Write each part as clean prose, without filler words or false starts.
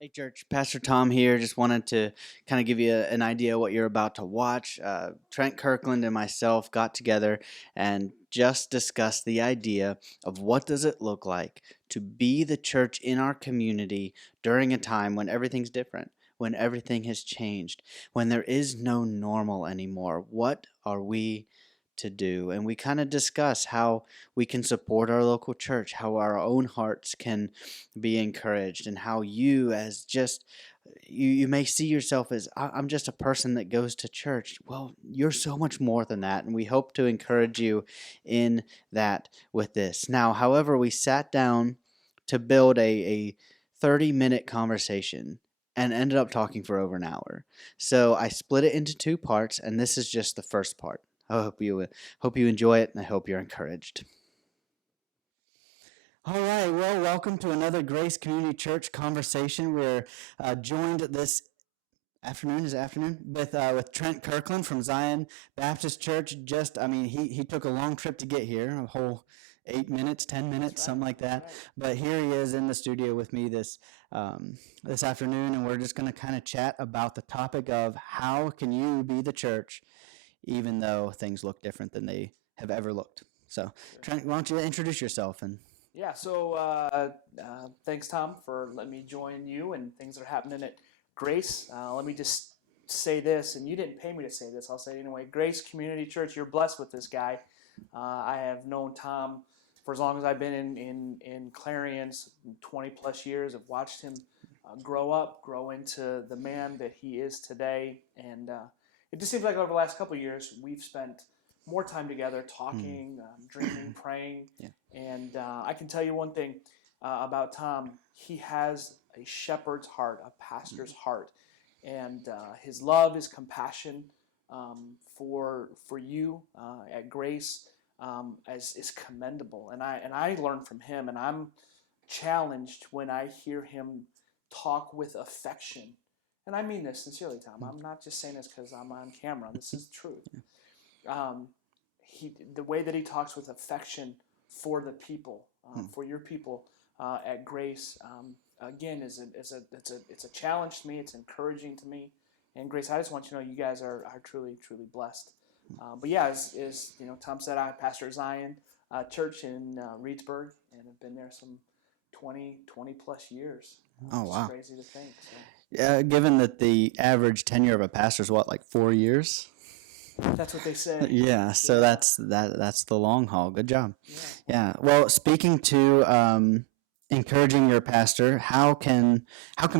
Hey, church. Pastor Tom here. Just wanted to kind of give you an idea of what you're about to watch. Trent Kirkland and myself got together and just discussed the idea of what does it look like to be the church in our community during a time when everything's different, when everything has changed, when there is no normal anymore. What are we to do? And we kind of discuss how we can support our local church, how our own hearts can be encouraged, and how you as just you may see yourself as I'm just a person that goes to church. Well, you're so much more than that, and we hope to encourage you in that with this. Now, however, we sat down to build a 30-minute conversation and ended up talking for over an hour. So I split it into two parts, and this is just the first part. I hope you enjoy it, and I hope you're encouraged. All right, well, welcome to another Grace Community Church conversation. We're joined this afternoon, with Trent Kirkland from Zion Baptist Church. He took a long trip to get here, a whole 8 minutes, 10 minutes, something like that. Right. But here he is in the studio with me this afternoon, and we're just going to kind of chat about the topic of how can you be the church, even though things look different than they have ever looked. So, Sure. Trent, why don't you introduce yourself and Yeah. Thanks, Tom, for letting me join you and things that are happening at Grace. Let me just say this, and you didn't pay me to say this. I'll say it anyway. Grace Community Church, you're blessed with this guy. I have known Tom for as long as I've been in Clarion's 20 plus years. I've watched him grow into the man that he is today, and it just seems like over the last couple of years we've spent more time together, talking, drinking, praying. yeah. And I can tell you one thing about Tom. He has a shepherd's heart, a pastor's heart, and his love, his compassion for you at Grace is commendable. And I learn from him, and I'm challenged when I hear him talk with affection. And I mean this sincerely, Tom. I'm not just saying this because I'm on camera. This is truth. Um, the way that he talks with affection for the people, for your people at Grace, again, it's a challenge to me. It's encouraging to me. And Grace, I just want you to know you guys are truly blessed. But yeah, as you know, Tom said, I pastor Zion Church in Reedsburg, and have been there some 20 plus years. Oh, It's wow. crazy to think. So Yeah, given that the average tenure of a pastor is what, like 4 years? that's what they say. Yeah, so Yeah, that's the long haul. Good job. yeah. Yeah. Well, speaking to encouraging your pastor, how can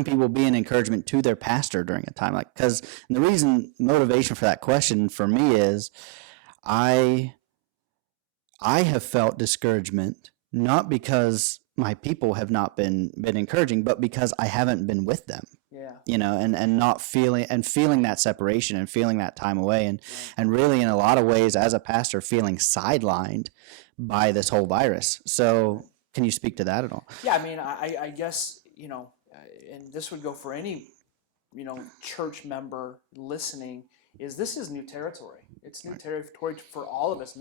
people be an encouragement to their pastor during a time like? Because the reason motivation for that question for me is I I have felt discouragement not because my people have not been encouraging, but because I haven't been with them, Yeah, and not feeling that separation and feeling that time away, and right. and really in a lot of ways as a pastor feeling sidelined by this whole virus. So Right. can you speak to that at all? Yeah, I mean, I guess, and this would go for any, church member listening, is this is new territory. It's new Right. territory for all of us.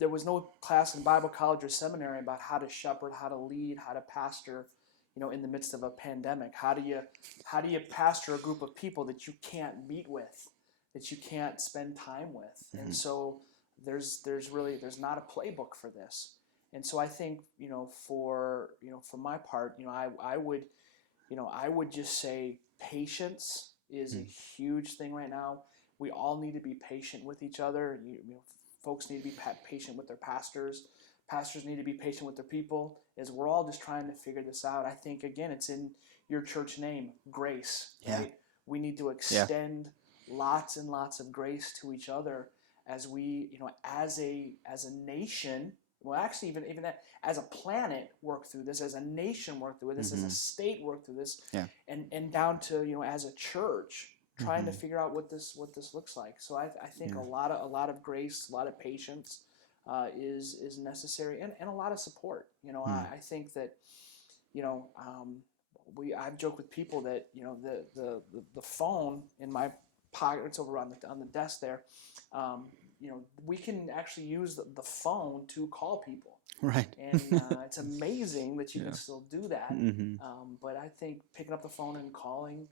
There was no class in Bible college or seminary about how to shepherd, how to lead, how to pastor, in the midst of a pandemic. How do you pastor a group of people that you can't meet with, that you can't spend time with? And Mm-hmm. so there's not a playbook for this. And so I think, for my part, I would just say patience is a huge thing right now. We all need to be patient with each other. Folks need to be patient with their pastors. Pastors need to be patient with their people. As we're all just trying to figure this out, I think again it's in your church name, grace, Yeah. right? We need to Yeah. extend lots and lots of grace to each other as we, as a nation. Well, actually, even that, as a planet work through this, as a nation work through this, as a Mm-hmm. state work through this, Yeah. and down to as a church trying to Mm-hmm. figure out what this looks like. So I think Yeah. a lot of grace, a lot of patience is necessary, and a lot of support. Mm. I think that you know I've joked with people that the phone in my pocket, it's over on the desk there. we can actually use the phone to call people. Right. And it's amazing that you can still do that. Mm-hmm. But I think picking up the phone and calling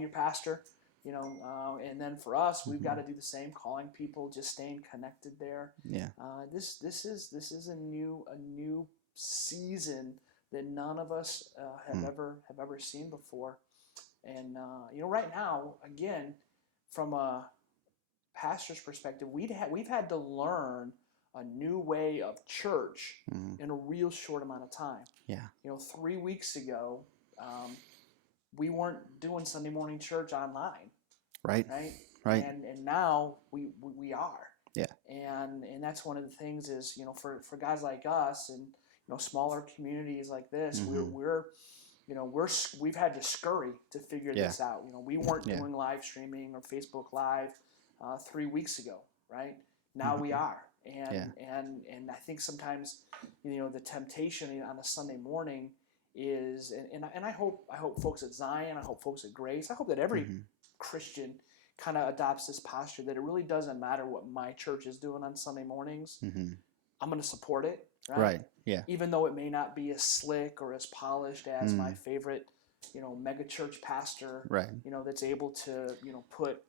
your pastor, and then for us, we've got to do the same, calling people, just staying connected there. Yeah. This is a new season that none of us have ever seen before. And right now, again, from a pastor's perspective, we've had to learn a new way of church in a real short amount of time. Yeah. 3 weeks ago, we weren't doing Sunday morning church online. Right. Right. And now we are. Yeah. And that's one of the things is, for guys like us and smaller communities like this, we've had to scurry to figure this out. We weren't doing live streaming or Facebook Live 3 weeks ago, right? Now we are. And I think sometimes the temptation on a Sunday morning is, and I hope folks at Zion, I hope folks at Grace, I hope that every Christian kind of adopts this posture that it really doesn't matter what my church is doing on Sunday mornings. I'm going to support it, right? Yeah. Even though it may not be as slick or as polished as my favorite mega church pastor, right? That's able to put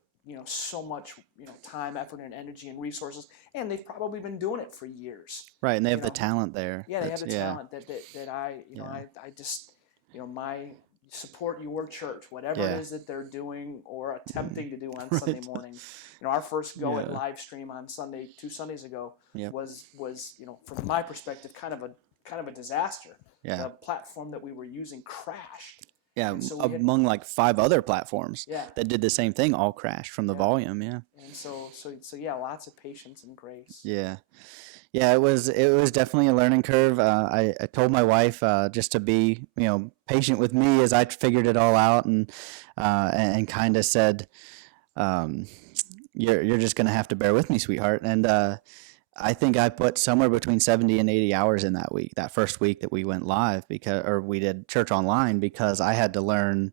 so much time, effort, and energy and resources, and they've probably been doing it for years, right? And they have the talent there. Yeah, they have the talent that I just my support your church, whatever it is that they're doing or attempting to do on Sunday morning. Our first go at live stream on Sunday 2 Sundays ago was from my perspective kind of a disaster. The platform that we were using crashed. Yeah, so among like 5 other platforms that did the same thing, all crashed from the volume. Yeah. And so lots of patience and grace. Yeah. Yeah, it was definitely a learning curve. I told my wife just to be patient with me as I figured it all out, and kind of said, you're just gonna have to bear with me, sweetheart. And I think I put somewhere between 70 and 80 hours in that first week that we went live we did church online, because I had to learn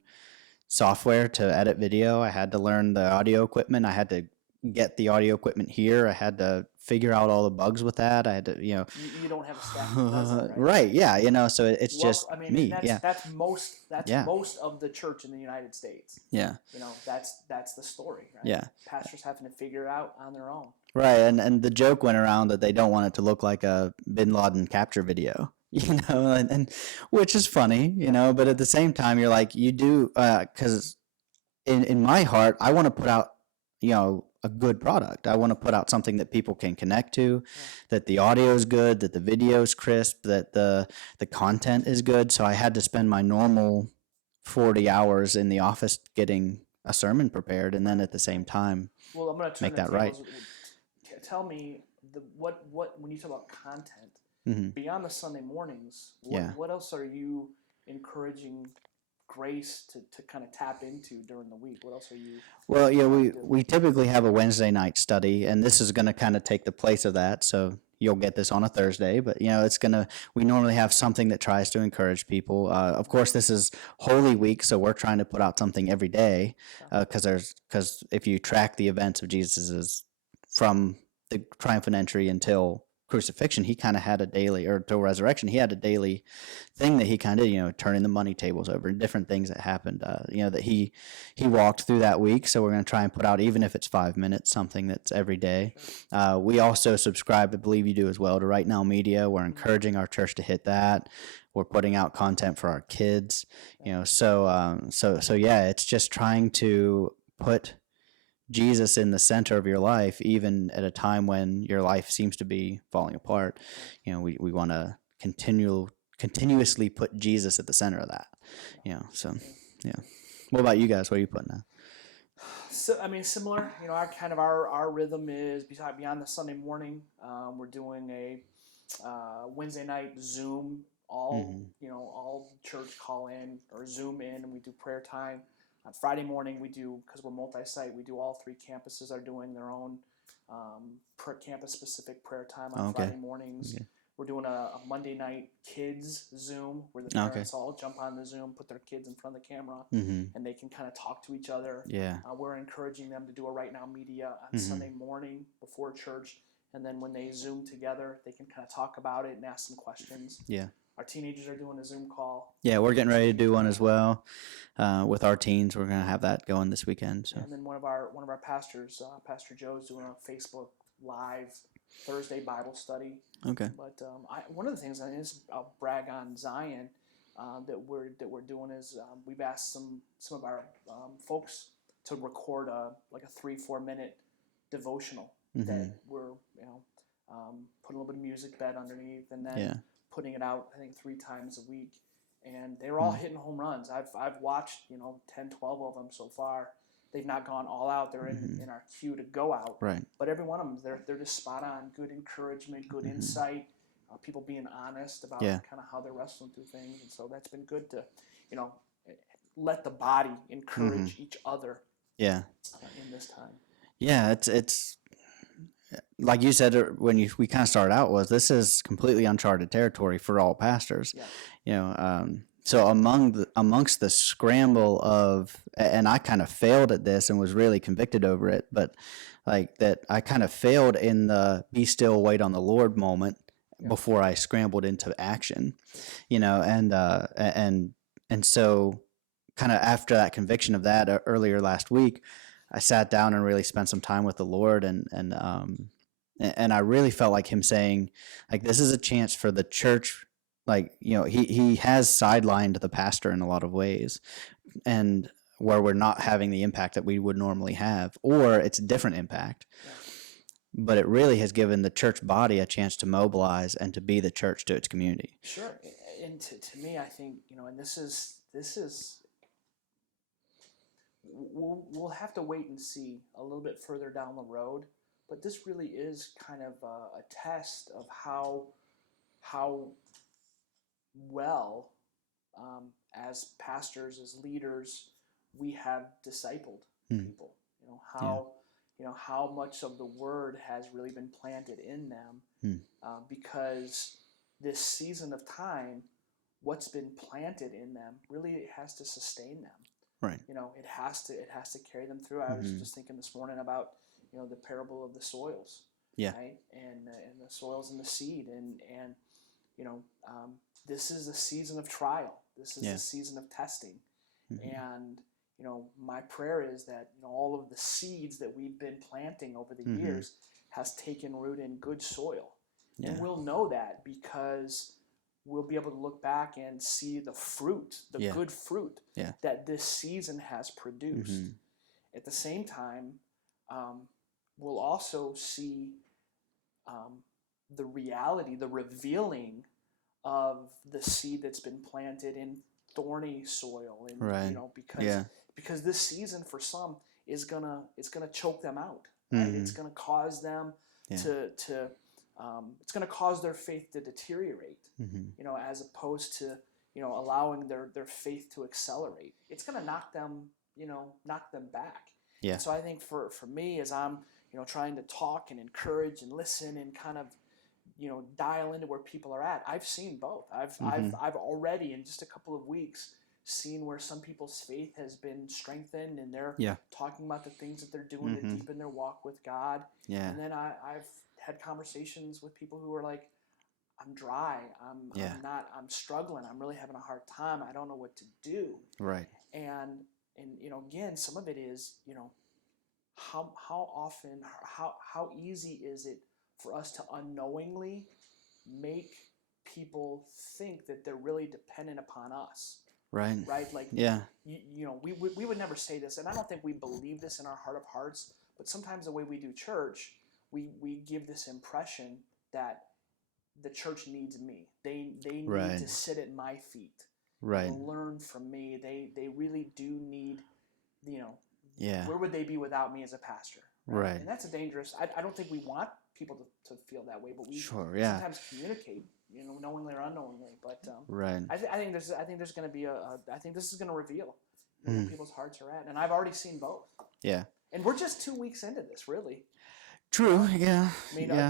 software to edit video. I had to learn the audio equipment. I had to get the audio equipment here. I had to figure out all the bugs with that. I had to, You don't have a staff that does that, right? Right. Yeah. So it's just me. That's most of the church in the United States. Yeah. That's the story, right? Yeah. Pastors having to figure it out on their own. Right. And the joke went around that they don't want it to look like a Bin Laden capture video, and which is funny, but at the same time, you're like, you do, because in my heart, I want to put out, a good product. I want to put out something that people can connect to, that the audio is good, that the video is crisp, that the content is good. So I had to spend my normal 40 hours in the office getting a sermon prepared, and then at the same time, well, I'm going to make that right. Tell me what when you talk about content beyond the Sunday mornings, what else are you encouraging Grace to kind of tap into during the week? What else are you? Well, we typically have a Wednesday night study, and this is going to kind of take the place of that. So you'll get this on a Thursday, but we normally have something that tries to encourage people. Of course, this is Holy Week, so we're trying to put out something every day, because if you track the events of Jesus's from the triumphant entry until crucifixion, he kind of had a daily, or till resurrection, he had a daily thing that he kind of turning the money tables over, and different things that happened that he walked through that week. So we're going to try and put out, even if it's 5 minutes, something that's every day. We also subscribe, I believe you do as well, to Right Now Media. We're encouraging our church to hit that. We're putting out content for our kids, so it's just trying to put Jesus in the center of your life, even at a time when your life seems to be falling apart. We want to continuously put Jesus at the center of that. So yeah. What about you guys? What are you putting out? So similar. Our rhythm is beyond the Sunday morning. We're doing a Wednesday night Zoom, all church call in or Zoom in, and we do prayer time. On Friday morning, we do, because we're multi-site, we do all 3 campuses are doing their own campus-specific prayer time on Friday mornings. Okay. we're doing a Monday night kids Zoom where the Okay. parents all jump on the Zoom, put their kids in front of the camera, Mm-hmm. and they can kind of talk to each other. Yeah. We're encouraging them to do a Right Now Media on Mm-hmm. Sunday morning before church, and then when they Zoom together, they can kind of talk about it and ask some questions. Yeah. Our teenagers are doing a Zoom call. Yeah, we're getting ready to do one as well with our teens. We're going to have that going this weekend. So. And then one of our pastors, Pastor Joe, is doing a Facebook Live Thursday Bible study. Okay. But one of the things, and I'll brag on Zion, that we're doing is we've asked some of our folks to record a 3-4 minute devotional that we're putting a little bit of music bed underneath, and then putting it out I think 3 times a week, and they're all hitting home runs. I've watched 10, 12 of them so far. They've not gone all out. They're in our queue to go out. Right. But every one of them, they're just spot on. Good encouragement, good insight. People being honest about kind of how they're wrestling through things, and so that's been good to, let the body encourage each other. Yeah. In this time. Yeah, it's like you said when we kind of started out, this is completely uncharted territory for all pastors. Yeah. So amongst the scramble of, and I kind of failed at this and was really convicted over it, but like that I kind of failed in the be still, wait on the Lord moment before I scrambled into action, and so kind of after that conviction of that earlier last week, I sat down and really spent some time with the Lord, and I really felt like him saying, like, this is a chance for the church. Like, he has sidelined the pastor in a lot of ways, and where we're not having the impact that we would normally have, or it's a different impact. But it really has given the church body a chance to mobilize and to be the church to its community. Sure. And to me, I think, and this is we'll have to wait and see a little bit further down the road, but this really is kind of a test of how well, as pastors, as leaders, we have discipled people. How much of the word has really been planted in them, because this season of time, what's been planted in them really has to sustain them. Right. It has to carry them through. I was just thinking this morning about the parable of the soils. Yeah. Right. And the soils and the seed, and this is a season of trial. This is a season of testing, and my prayer is that all of the seeds that we've been planting over the years has taken root in good soil, and we'll know that because we'll be able to look back and see the fruit, the good fruit that this season has produced. At the same time, we'll also see the reality, the revealing of the seed that's been planted in thorny soil, and because this season for some is gonna choke them out. Right? It's gonna cause them to it's gonna cause their faith to deteriorate. As opposed to allowing their faith to accelerate. It's gonna knock them back. Yeah. And so I think for me, as I'm trying to talk and encourage and listen and kind of dial into where people are at, I've seen both. I've already in just a couple of weeks seen where some people's faith has been strengthened, and they're talking about the things that they're doing to deepen their walk with God. And then I've had conversations with people who are like, I'm dry. I'm struggling. I'm really having a hard time. I don't know what to do. Right. And again, some of it is, how often, how easy is it for us to unknowingly make people think that they're really dependent upon us. Right. Right. Like, we would never say this, and I don't think we believe this in our heart of hearts, but sometimes the way we do church, we give this impression that the church needs me. They need to sit at my feet. Right. And learn from me. They really do need, where would they be without me as a pastor? Right. And that's a dangerous, I don't think we want people to feel that way, but we sometimes communicate, knowingly or unknowingly. But I think there's going to be I think this is going to reveal where people's hearts are at, and I've already seen both. Yeah. And we're just 2 weeks into this, really. True. know? Yeah. I mean, Yeah.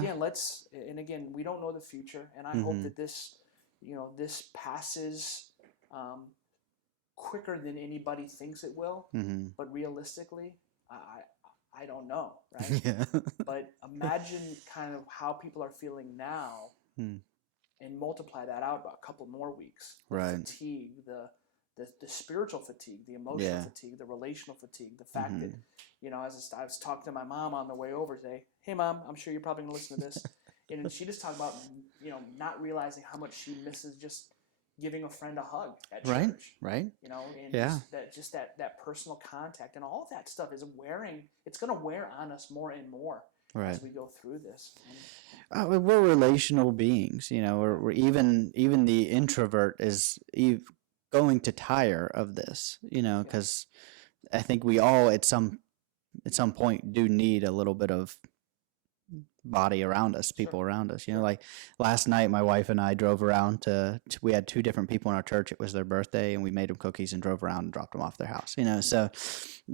again, we don't know the future, and I hope Mm-hmm. that this passes um, quicker than anybody thinks it will. Mm-hmm. But realistically, I don't know, right? Yeah. But imagine kind of how people are feeling now, Mm. and multiply that out about a couple more weeks. The Right. fatigue, the spiritual fatigue, the emotional Yeah. fatigue, the relational fatigue, the fact Mm-hmm. that, as I was talking to my mom on the way over today. Hey, Mom, I'm sure you're probably going to listen to this. And she just talked about, not realizing how much she misses just giving a friend a hug at Right. church. Right. And Yeah. just that personal contact, and all of that stuff is it's going to wear on us more and more Right. as we go through this. We're relational beings, we're even the introvert is going to tire of this, because I think we all at some point do need a little bit of body around us, people Sure. around us. Sure. Like last night, my wife and I drove around we had two different people in our church. It was their birthday, and we made them cookies and drove around and dropped them off their house. So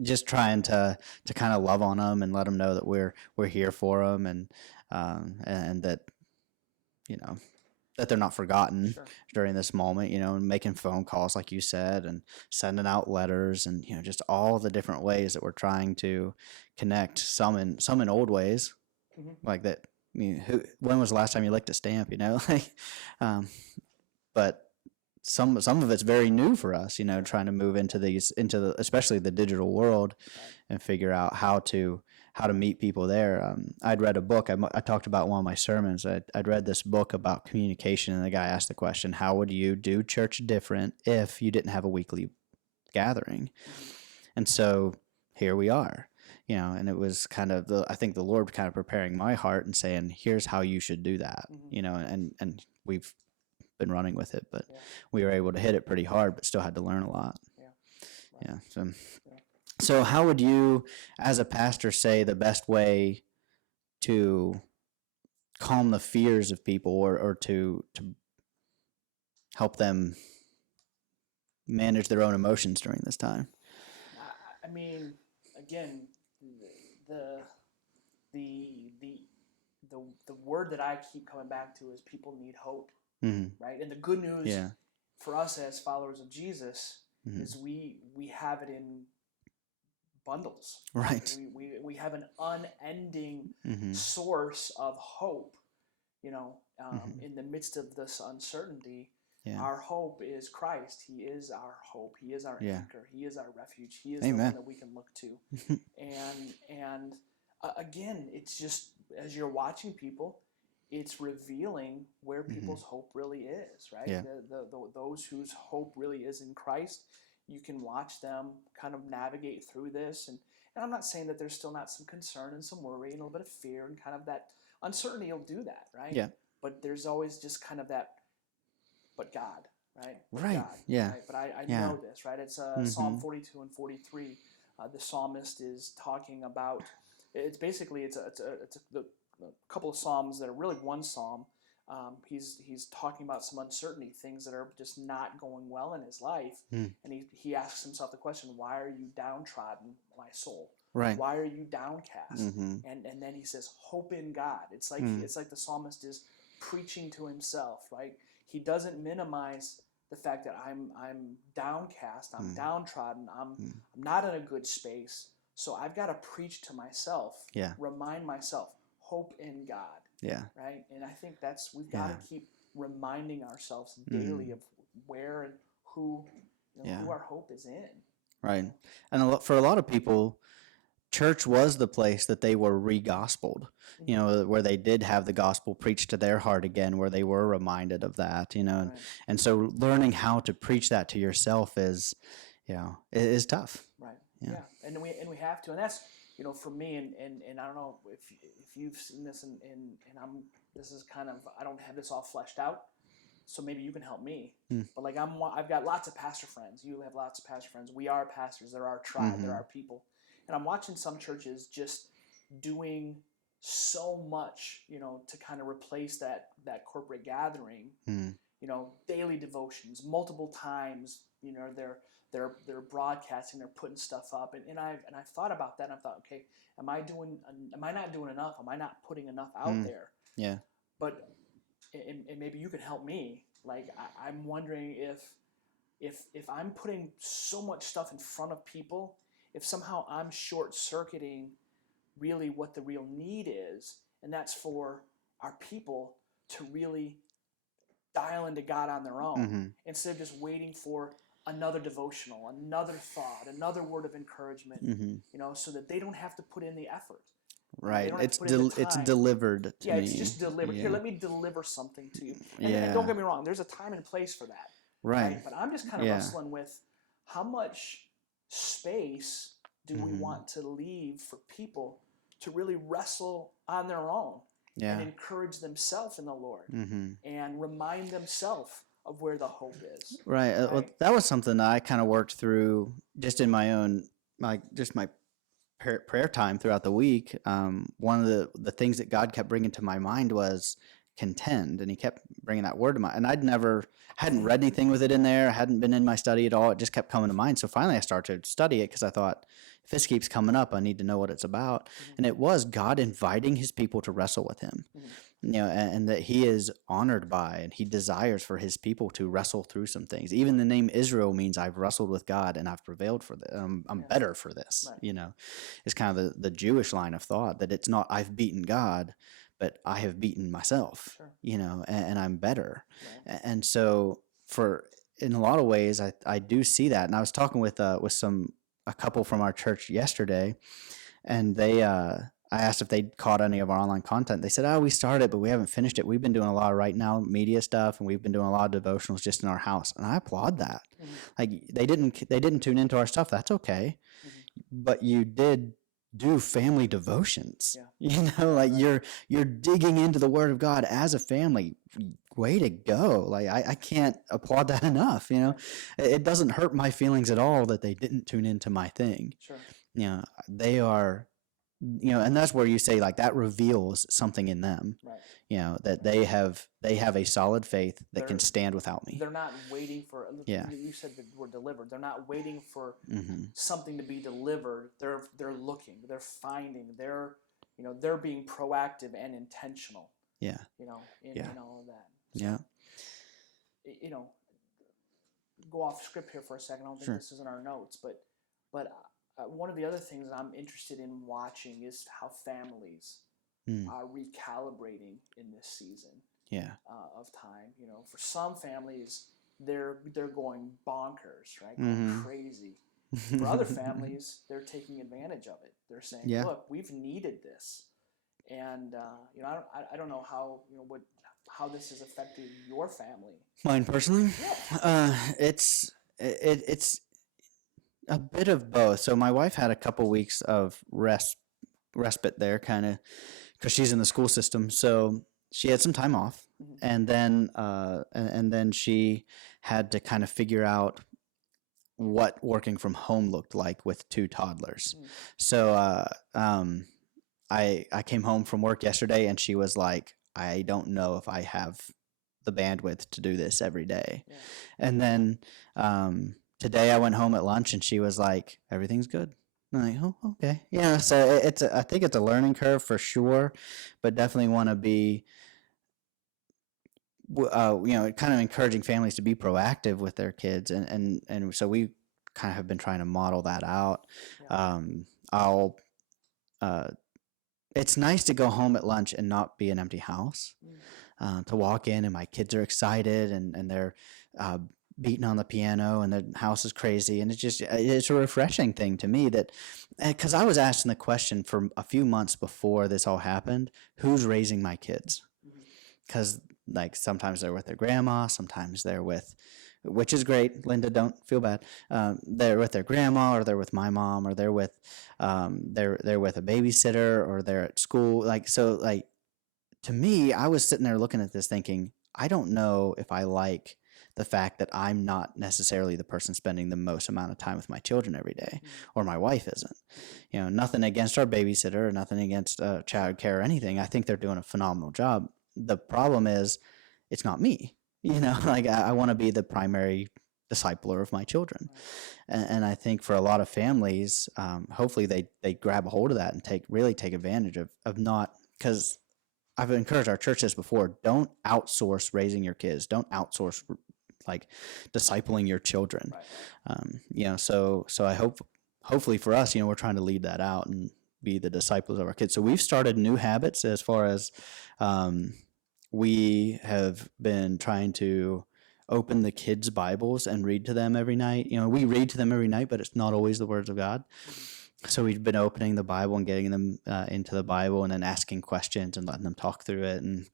just trying to kind of love on them and let them know that we're here for them, and that that they're not forgotten Sure. during this moment, and making phone calls, like you said, and sending out letters, and just all the different ways that we're trying to connect. Some in old ways, Mm-hmm. like that. When was the last time you licked a stamp? Like, but some of it's very new for us. Trying to move into especially the digital world, Right. and figure out how to meet people there. I'd read a book. I talked about one of my sermons. I'd read this book about communication, and the guy asked the question, "How would you do church different if you didn't have a weekly gathering?" Mm-hmm. And so here we are, and it was kind of I think the Lord kind of preparing my heart and saying, "Here's how you should do that," Mm-hmm. and we've been running with it, but Yeah. we were able to hit it pretty hard, but still had to learn a lot. Yeah. Right. Yeah. Yeah. So how would you, as a pastor, say the best way to calm the fears of people, or to help them manage their own emotions during this time? I mean, again, the the the the word that I keep coming back to is people need hope, Mm-hmm. right? And the good news Yeah. for us as followers of Jesus Mm-hmm. is we have it in bundles. Right. We have an unending Mm-hmm. source of hope, Mm-hmm. in the midst of this uncertainty. Yeah. Our hope is Christ. He is our hope. He is our Yeah. anchor. He is our refuge. He is the one Amen. that we can look to. And again, it's just, as you're watching people, it's revealing where people's hope really is, right? Yeah. Those whose hope really is in Christ, you can watch them kind of navigate through this. And I'm not saying that there's still not some concern and some worry and a little bit of fear, and kind of that uncertainty will do that, right? Yeah. But there's always just kind of that, but God, right? But Right. God, Yeah. right? But I Yeah. know this, right? It's Mm-hmm. Psalm 42 and 43. The psalmist is talking about. It's basically a couple of psalms that are really one psalm. He's talking about some uncertainty, things that are just not going well in his life, Mm. and he asks himself the question, "Why are you downtrodden, my soul? Right. Why are you downcast?" Mm-hmm. And then he says, "Hope in God." It's like the psalmist is preaching to himself, right? He doesn't minimize the fact that I'm downcast, I'm downtrodden, I'm not in a good space. So I've got to preach to myself, Yeah. remind myself, hope in God. Yeah. Right? And I think we've got to keep reminding ourselves daily of where and who who our hope is in. Right. And for a lot of people, church was the place that they were re-gospeled, where they did have the gospel preached to their heart again, where they were reminded of that, Right. and so learning how to preach that to yourself is tough. Right. Yeah. Yeah. And we have to, and that's, for me, and I don't know if you've seen this, and this is kind of, I don't have this all fleshed out, so maybe you can help me. But like I've got lots of pastor friends. You have lots of pastor friends. We are pastors. They're our tribe. They're our people. And I'm watching some churches just doing so much, to kind of replace that corporate gathering. Daily devotions, multiple times. they're broadcasting, they're putting stuff up, and I've thought about that, and I thought, okay, am I not doing enough? Am I not putting enough out there? Yeah. But and maybe you can help me. Like I'm wondering if I'm putting so much stuff in front of people, if somehow I'm short circuiting really what the real need is, and that's for our people to really dial into God on their own Mm-hmm. instead of just waiting for another devotional, another thought, another word of encouragement, Mm-hmm. so that they don't have to put in the effort. They Right. don't have to put in the It's time. delivered to Yeah, me. it's just delivered. Here, Yeah. let me deliver something to you. And Yeah. don't get me wrong, there's a time and place for that. Right. But I'm just kind of Yeah. wrestling with how much space do we Mm-hmm. want to leave for people to really wrestle on their own and Yeah. encourage themselves in the Lord Mm-hmm. and remind themselves of where the hope is. Right. Well, Right? that was something that I kind of worked through just in my own, like, just my prayer time throughout the week. One of the things that God kept bringing to my mind was contend, and He kept bringing that word to mind. And hadn't read anything with it in there, hadn't been in my study at all. It just kept coming to mind. So finally, I started to study it because I thought, if this keeps coming up, I need to know what it's about. Mm-hmm. And it was God inviting His people to wrestle with Him. Mm-hmm. And that He is honored by, and He desires for His people to wrestle through some things. Even the name Israel means I've wrestled with God and I've prevailed for this. I'm better for this. Right. It's kind of the Jewish line of thought that it's not I've beaten God, but I have beaten myself. Sure. And I'm better. Right. And so in a lot of ways, I do see that. And I was talking with a couple from our church yesterday, and they I asked if they'd caught any of our online content. They said, "Oh, we started, but we haven't finished it. We've been doing a lot of right now media stuff, and we've been doing a lot of devotionals just in our house." And I applaud that. Mm-hmm. Like they didn't tune into our stuff. That's okay, but you did do family devotions. Yeah. Like you're digging into the Word of God as a family. Way to go! Like I can't applaud that enough. It doesn't hurt my feelings at all that they didn't tune into my thing. Sure. They are. And that's where you say, like, that reveals something in them. Right. That they have a solid faith that can stand without me. They're not waiting for. Yeah. You said that we're delivered. They're not waiting for Mm-hmm. something to be delivered. They're looking. They're finding. They're being proactive and intentional. Yeah. In all of that. So, yeah. Go off script here for a second. I don't think Sure. this is in our notes, but one of the other things I'm interested in watching is how families are recalibrating in this season. Yeah. Of time. For some families, they're going bonkers, right? Going crazy. For other families, they're taking advantage of it. They're saying, Yeah. "Look, we've needed this," and I don't know how this has affected your family. Mine personally, Yeah. it's a bit of both. So my wife had a couple weeks of respite there, kind of, because she's in the school system. So she had some time off, and then she had to kind of figure out what working from home looked like with two toddlers. So I came home from work yesterday, and she was like, "I don't know if I have the bandwidth to do this every day." Yeah. And then today I went home at lunch, and she was like, "Everything's good." I'm like, "Oh, okay." So I think it's a learning curve for sure, but definitely want to be, kind of encouraging families to be proactive with their kids. And so we kind of have been trying to model that out. Yeah. It's nice to go home at lunch and not be an empty house. To walk in and my kids are excited and they're beating on the piano and the house is crazy, and it's a refreshing thing to me, that because I was asking the question for a few months before this all happened, who's raising my kids? Because like sometimes they're with their grandma, sometimes they're with, which is great, Linda, don't feel bad, they're with their grandma, or they're with my mom, or they're with they're with a babysitter, or they're at school. To me, I was sitting there looking at this thinking, I don't know if I like the fact that I'm not necessarily the person spending the most amount of time with my children every day, or my wife isn't. Nothing against our babysitter, nothing against child care or anything. I think they're doing a phenomenal job. The problem is, it's not me. I want to be the primary discipler of my children. And I think for a lot of families, hopefully they grab a hold of that and really take advantage of not, because I've encouraged our church this before, don't outsource raising your kids. Don't outsource like discipling your children. Right. So I hopefully for us, we're trying to lead that out and be the disciples of our kids. So we've started new habits as far as we have been trying to open the kids' Bibles and read to them every night. We read to them every night, but it's not always the words of God. So we've been opening the Bible and getting them into the Bible and then asking questions and letting them talk through it and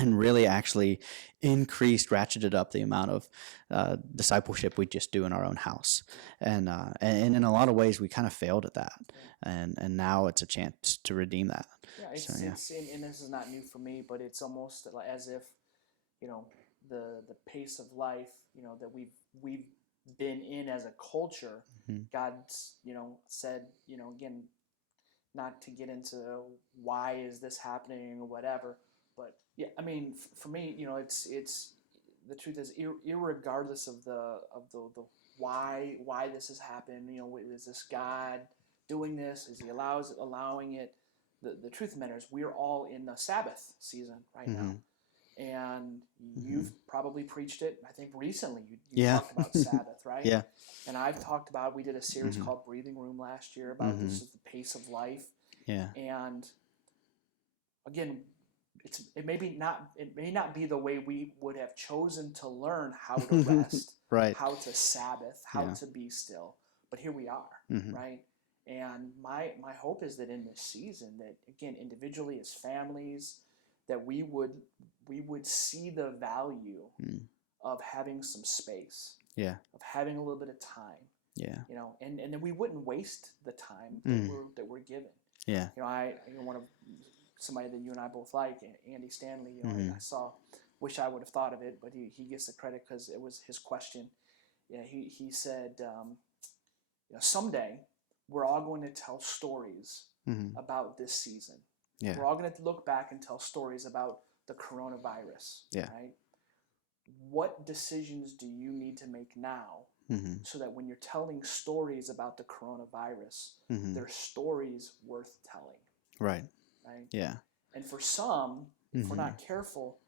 really actually ratcheted up the amount of discipleship we just do in our own house. And in a lot of ways, we kind of failed at that. And now it's a chance to redeem that. And this is not new for me, but it's almost as if, the pace of life, that we've been in as a culture, God's, said, again, not to get into why is this happening or whatever, but yeah, I mean, for me, it's the truth is, irregardless of the why this has happened, is this God doing this? Is He allowing it? The truth of the matter is, we're all in the Sabbath season right now. And you've probably preached it, I think, recently. You talked about Sabbath, right? Yeah. And I've talked about, we did a series called Breathing Room last year about this is the pace of life. Yeah. And again, it may not be the way we would have chosen to learn how to rest, right, how to Sabbath, how to be still. But here we are, right? And my hope is that in this season, that again, individually as families, that we would see the value of having some space, of having a little bit of time, and then we wouldn't waste the time that we're given. One of somebody that you and I both like, Andy Stanley, I wish I would have thought of it, but he gets the credit because it was his question. He said, someday we're all going to tell stories about this season. We're all going to look back and tell stories about the coronavirus, right? What decisions do you need to make now so that when you're telling stories about the coronavirus, they're stories worth telling? Right. Yeah. And for some, if we're not careful,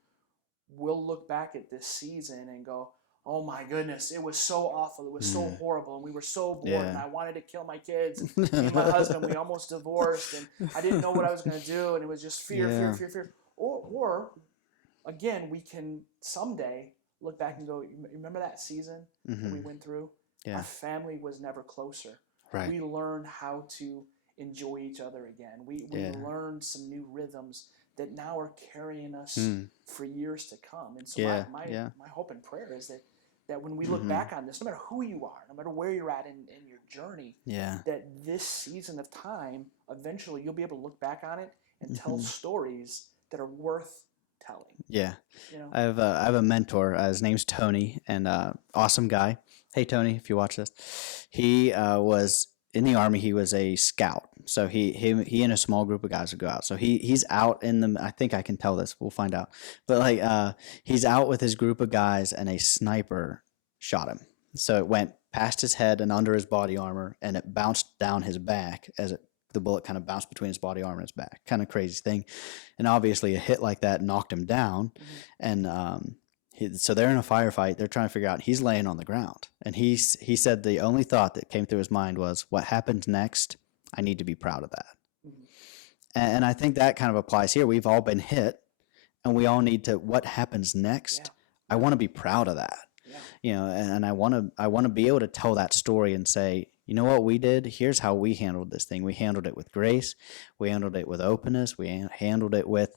we'll look back at this season and go, oh my goodness, it was so awful. It was so horrible. And we were so bored and I wanted to kill my kids. And me and my husband, we almost divorced and I didn't know what I was going to do. And it was just fear. Or again, we can someday look back and go, remember that season that we went through? Our family was never closer. Right. We learned how to enjoy each other again. We learned some new rhythms that now are carrying us for years to come. And so my hope and prayer is that when we look back on this, no matter who you are, no matter where you're at in your journey, that this season of time, eventually you'll be able to look back on it and tell stories that are worth telling. Yeah. I have a mentor. His name's Tony, and awesome guy. Hey, Tony, if you watch this. He was in the Army. He was a scout. So he and a small group of guys would go out. So he's out in the, I think I can tell this. We'll find out. But he's out with his group of guys and a sniper shot him. So it went past his head and under his body armor and it bounced down his back as the bullet kind of bounced between his body armor and his back. Kind of crazy thing. And obviously a hit like that knocked him down. And so they're in a firefight. They're trying to figure out, he's laying on the ground. And he said the only thought that came through his mind was, what happens next? I need to be proud of that. And I think that kind of applies here. We've all been hit and we all need to, what happens next? I want to be proud of that. And I want to be able to tell that story and say, you know what we did? Here's how we handled this thing. We handled it with grace. We handled it with openness. We handled it with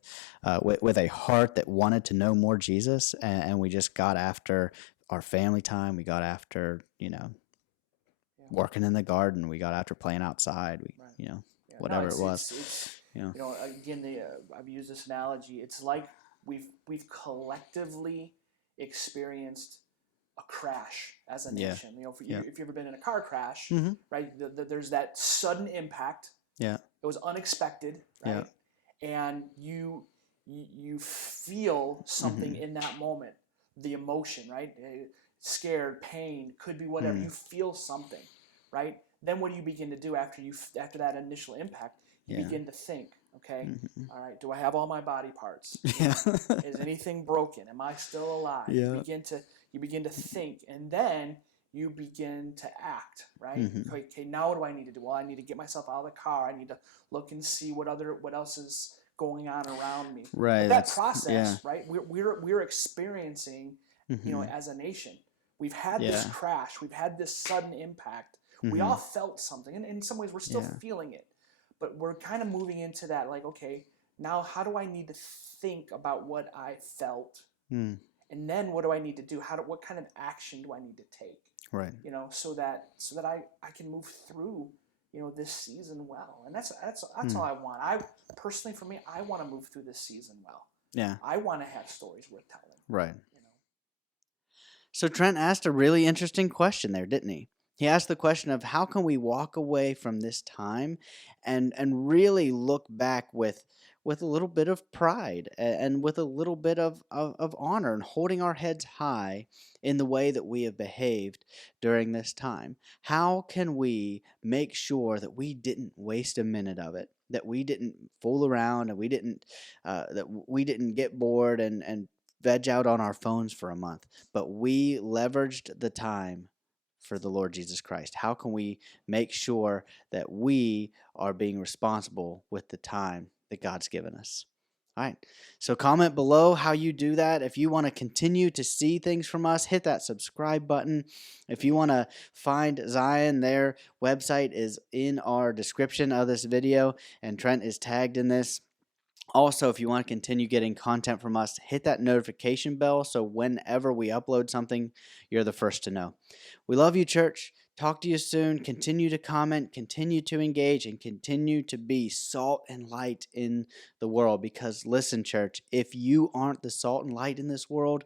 a heart that wanted to know more Jesus. And we just got after our family time. We got after, working in the garden. We got after playing outside. Whatever it was. Again, I've used this analogy. It's like we've collectively experienced a crash as a nation. If you've ever been in a car crash, right? There's that sudden impact. It was unexpected, right? And you feel something in that moment, the emotion, right? scared, pain, could be whatever. You feel something, right? Then what do you begin to do after that initial impact? You begin to think, okay, all right, do I have all my body parts? Yeah. Is anything broken? Am I still alive? Yeah. You begin to think, and then you begin to act, right? Okay, now what do I need to do? Well, I need to get myself out of the car. I need to look and see what else is going on around me. Right. But that process, yeah. right? We're experiencing, as a nation, we've had this Yeah. crash, we've had this sudden impact. We all felt something, and in some ways, we're still feeling it, but we're kind of moving into that, like, okay, now how do I need to think about what I felt, and then what do I need to do? What kind of action do I need to take? Right. So that I can move through, this season well. And that's all I want. I personally, for me, I want to move through this season well. Yeah. I want to have stories worth telling. Right. So Trent asked a really interesting question there, didn't he? He asked the question of how can we walk away from this time and really look back with a little bit of pride and with a little bit of honor and holding our heads high in the way that we have behaved during this time. How can we make sure that we didn't waste a minute of it, that we didn't fool around, and that we didn't get bored and veg out on our phones for a month, but we leveraged the time for the Lord Jesus Christ? How can we make sure that we are being responsible with the time that God's given us? All right. So comment below how you do that. If you want to continue to see things from us, hit that subscribe button. If you want to find Zion, their website is in our description of this video, and Trent is tagged in this. Also, if you want to continue getting content from us, hit that notification bell so whenever we upload something, you're the first to know. We love you, church. Talk to you soon. Continue to comment, continue to engage, and continue to be salt and light in the world. Because listen, church, if you aren't the salt and light in this world,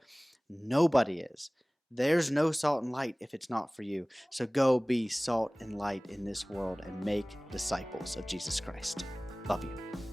nobody is. There's no salt and light if it's not for you. So go be salt and light in this world and make disciples of Jesus Christ. Love you.